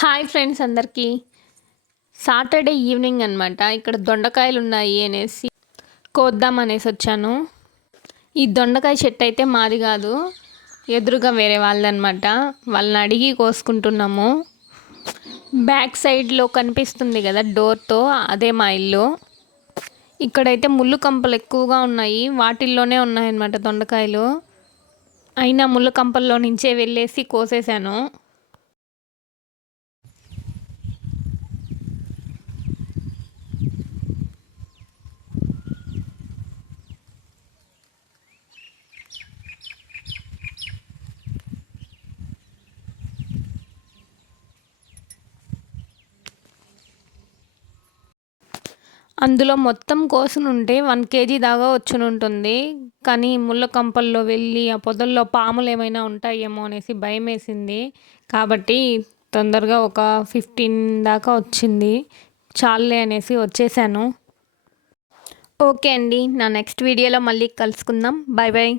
Hi friends అందరికీ Saturday evening అనమాట. ఇక్కడ దొండకాయలు ఉన్నాయి అనేసి కోద్దాం అనేసి వచ్చాను. ఈ దొండకాయ చెట్టు అయితే మాది కాదు, ఎదురుగా వేరే వాళ్ళదనమాట. వాళ్ళని అడిగి కోసుకుంటున్నాము. బ్యాక్ సైడ్లో కనిపిస్తుంది కదా డోర్తో, అదే మా ఇల్లు. ఇక్కడైతే ముళ్ళు కంపలు ఎక్కువగా ఉన్నాయి, వాటిల్లోనే ఉన్నాయన్నమాట దొండకాయలు. అయినా ముళ్ళు కంపల్లో నుంచే వెళ్ళేసి కోసేసాను. అందులో మొత్తం కోసునుంటే 1 కేజీ దాకా వచ్చునుంటుంది. కానీ ముళ్ళ కంపల్లో వెళ్ళి ఆ పొదల్లో పాములు ఏమైనా ఉంటాయేమో అనేసి భయమేసింది. కాబట్టి తొందరగా ఒక 15 దాకా వచ్చింది. చాలులే అనేసి వచ్చేసాను. ఓకే అండి, నా నెక్స్ట్ వీడియోలో మళ్ళీ కలుసుకుందాం. Bye bye.